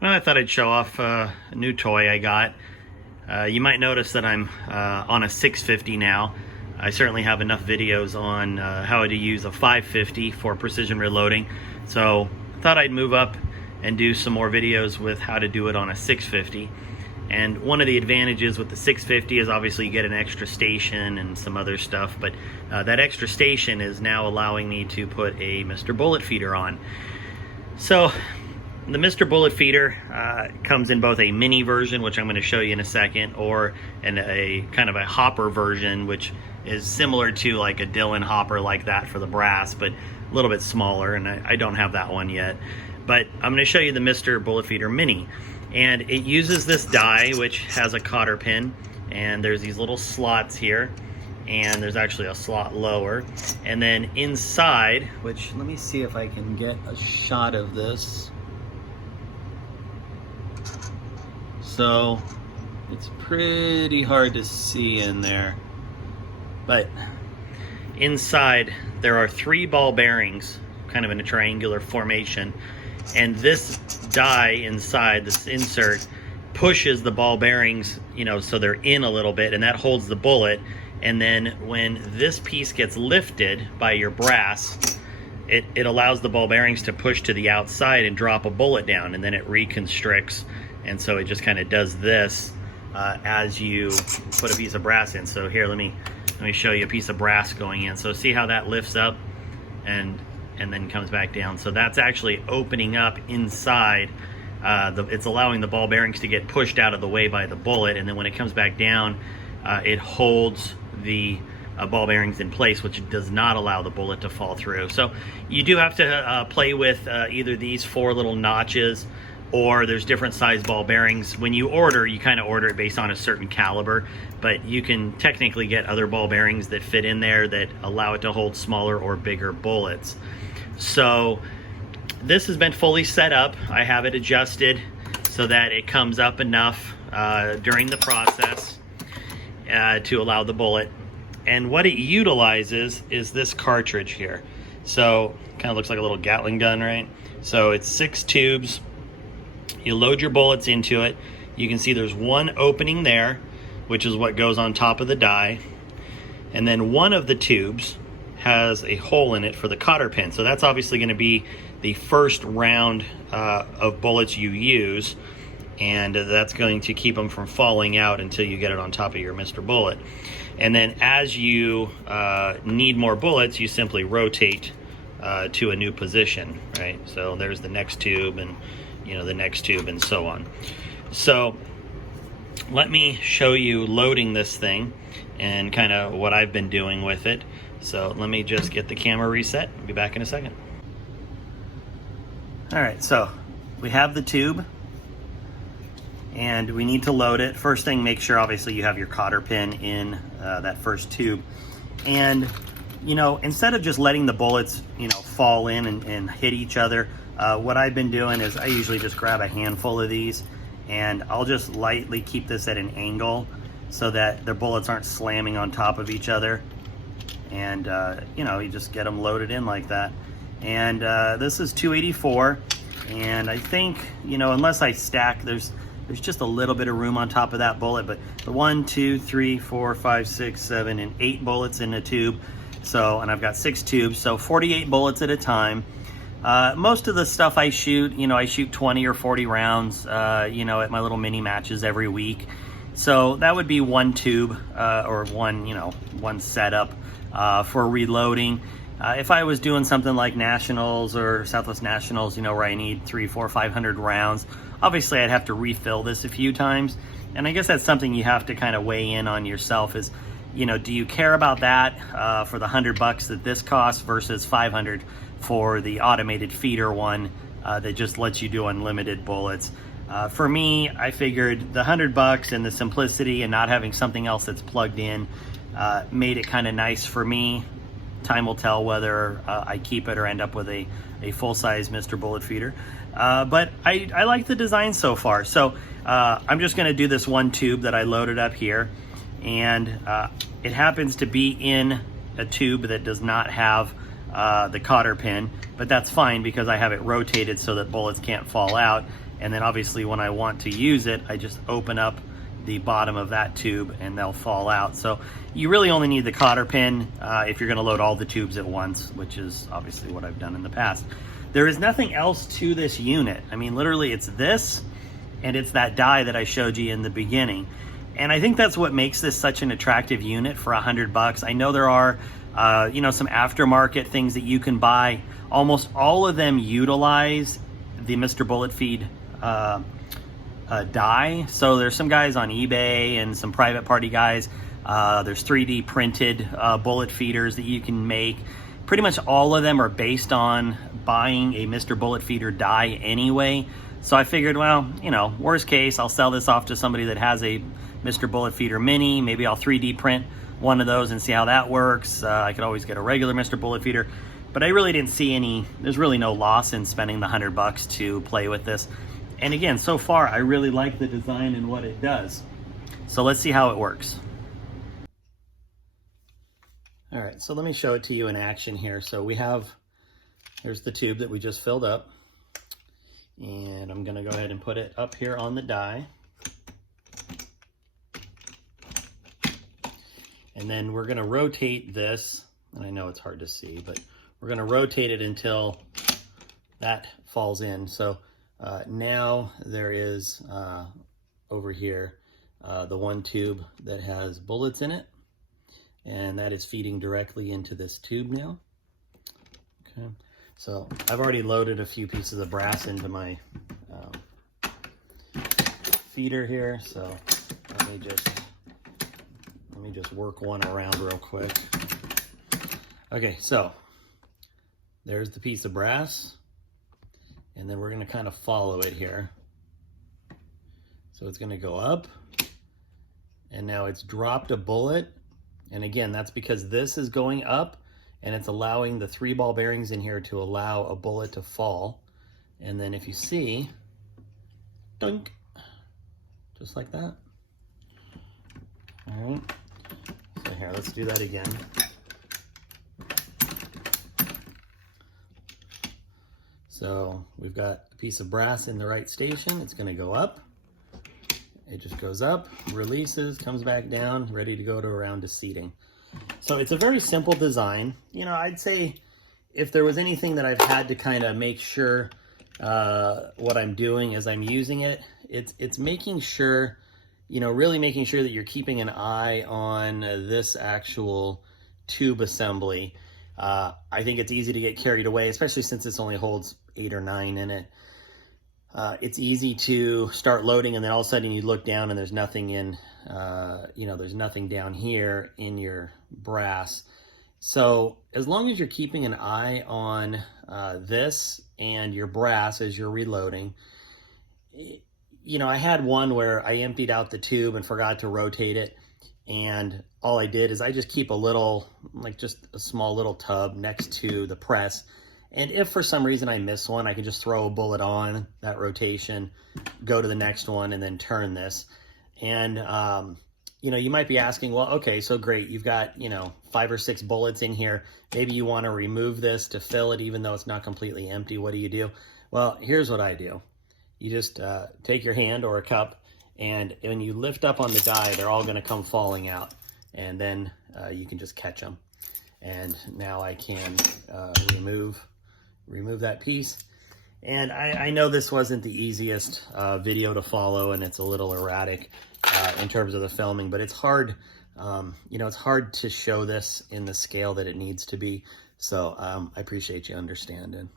Well, I thought I'd show off a new toy I got. You might notice that I'm on a 650 now. I certainly have enough videos on how to use a 550 for precision reloading. So I thought I'd move up and do some more videos with how to do it on a 650. And one of the advantages with the 650 is obviously you get an extra station and some other stuff, but that extra station is now allowing me to put a Mr. Bulletfeeder on. So the Mr. Bulletfeeder comes in both a mini version, which I'm going to show you in a second, or in a kind of a hopper version, which is similar to like a Dillon hopper like that for the brass, but a little bit smaller, and I don't have that one yet. But I'm going to show you the Mr. Bulletfeeder Mini. And it uses this die, which has a cotter pin, and there's these little slots here, and there's actually a slot lower. And then inside, which let me see if I can get a shot of this. So it's pretty hard to see in there, but inside there are 3 ball bearings, kind of in a triangular formation, and this die inside, this insert, pushes the ball bearings, you know, so they're in a little bit, and that holds the bullet. And then when this piece gets lifted by your brass, it allows the ball bearings to push to the outside and drop a bullet down, and then it reconstricts. And so it just kind of does this as you put a piece of brass in. So here, let me show you a piece of brass going in. So see how that lifts up and then comes back down. So that's actually opening up inside. It's allowing the ball bearings to get pushed out of the way by the bullet, and then when it comes back down, it holds the ball bearings in place, which does not allow the bullet to fall through. So you do have to play with either these 4 little notches, or there's different size ball bearings. When you order, you kind of order it based on a certain caliber, but you can technically get other ball bearings that fit in there that allow it to hold smaller or bigger bullets. So this has been fully set up. I have it adjusted so that it comes up enough during the process to allow the bullet. And what it utilizes is this cartridge here. So kind of looks like a little Gatling gun, right? So it's 6 tubes. You load your bullets into it. You can see there's one opening there, which is what goes on top of the die. And then one of the tubes has a hole in it for the cotter pin. So that's obviously going to be the first round of bullets you use, and that's going to keep them from falling out until you get it on top of your Mr. Bullet. And then as you need more bullets, you simply rotate to a new position, right? So there's the next tube, and the next tube, and so on. So let me show you loading this thing and kind of what I've been doing with it. So let me just get the camera reset. I'll be back in a second. All right, so we have the tube and we need to load it. First thing, make sure obviously you have your cotter pin in that first tube. And instead of just letting the bullets fall in and hit each other, what I've been doing is I usually just grab a handful of these and I'll just lightly keep this at an angle so that the bullets aren't slamming on top of each other. And you just get them loaded in like that. And this is 284, and I think unless I stack, there's just a little bit of room on top of that bullet, but the 1, 2, 3, 4, 5, 6, 7, and 8 bullets in a tube. So, and I've got 6 tubes, so 48 bullets at a time. Most of the stuff I shoot, I shoot 20 or 40 rounds, at my little mini matches every week. So that would be 1 tube or one setup for reloading. If I was doing something like Nationals or Southwest Nationals, where I need 300, 400, 500 rounds, obviously I'd have to refill this a few times. And I guess that's something you have to kind of weigh in on yourself is, do you care about that for the $100 that this costs versus $500 for the automated feeder one that just lets you do unlimited bullets? For me, I figured the $100 and the simplicity and not having something else that's plugged in made it kind of nice for me. Time will tell whether I keep it or end up with a full-size Mr. Bulletfeeder. But I like the design so far. So I'm just going to do this 1 tube that I loaded up here. And it happens to be in a tube that does not have the cotter pin, but that's fine because I have it rotated so that bullets can't fall out. And then obviously when I want to use it, I just open up the bottom of that tube and they'll fall out. So you really only need the cotter pin if you're gonna load all the tubes at once, which is obviously what I've done in the past. There is nothing else to this unit. I mean, literally it's this, and it's that die that I showed you in the beginning. And I think that's what makes this such an attractive unit for $100. I know there are, you know, some aftermarket things that you can buy. Almost all of them utilize the Mr. Bullet Feed die. So there's some guys on eBay and some private party guys. There's 3D printed bullet feeders that you can make. Pretty much all of them are based on buying a Mr. Bullet Feeder die anyway. So I figured, well, you know, worst case, I'll sell this off to somebody that has a Mr. Bullet Feeder Mini. Maybe I'll 3D print one of those and see how that works. I could always get a regular Mr. Bullet Feeder, but I really didn't see any, there's really no loss in spending the $100 to play with this. And again, so far, I really like the design and what it does. So let's see how it works. All right, so let me show it to you in action here. So we have, here's the tube that we just filled up. And I'm gonna go ahead and put it up here on the die. And then we're gonna rotate this, and I know it's hard to see, but we're gonna rotate it until that falls in. So now there is over here the one tube that has bullets in it, and that is feeding directly into this tube now. Okay, so I've already loaded a few pieces of brass into my feeder here, so let me just work one around real quick. Okay, so there's the piece of brass, and then we're gonna kind of follow it here. So it's gonna go up, and now it's dropped a bullet. And again, that's because this is going up, and it's allowing the 3 ball bearings in here to allow a bullet to fall. And then if you see, dunk, just like that. All right, so here, let's do that again. So we've got a piece of brass in the right station. It's gonna go up. It just goes up, releases, comes back down, ready to go to around to seating. So it's a very simple design. You know, I'd say if there was anything that I've had to kind of make sure what I'm doing as I'm using it, it's making sure, you know, really making sure that you're keeping an eye on this actual tube assembly. I think it's easy to get carried away, especially since this only holds 8 or 9 in it. It's easy to start loading, and then all of a sudden you look down and there's nothing in, you know, there's nothing down here in your brass. So as long as you're keeping an eye on this and your brass as you're reloading, you know, I had one where I emptied out the tube and forgot to rotate it. And all I did is I just keep a little, like just a small little tub next to the press. And if for some reason I miss one, I can just throw a bullet on that rotation, go to the next one, and then turn this. And, you know, you might be asking, well, okay, so great. You've got, you know, 5 or 6 bullets in here. Maybe you want to remove this to fill it, even though it's not completely empty. What do? Well, here's what I do. You just take your hand or a cup, and when you lift up on the die, they're all going to come falling out. And then you can just catch them. And now I can remove that piece. And I know this wasn't the easiest video to follow, and it's a little erratic in terms of the filming, but it's hard, you know, it's hard to show this in the scale that it needs to be. So I appreciate you understanding.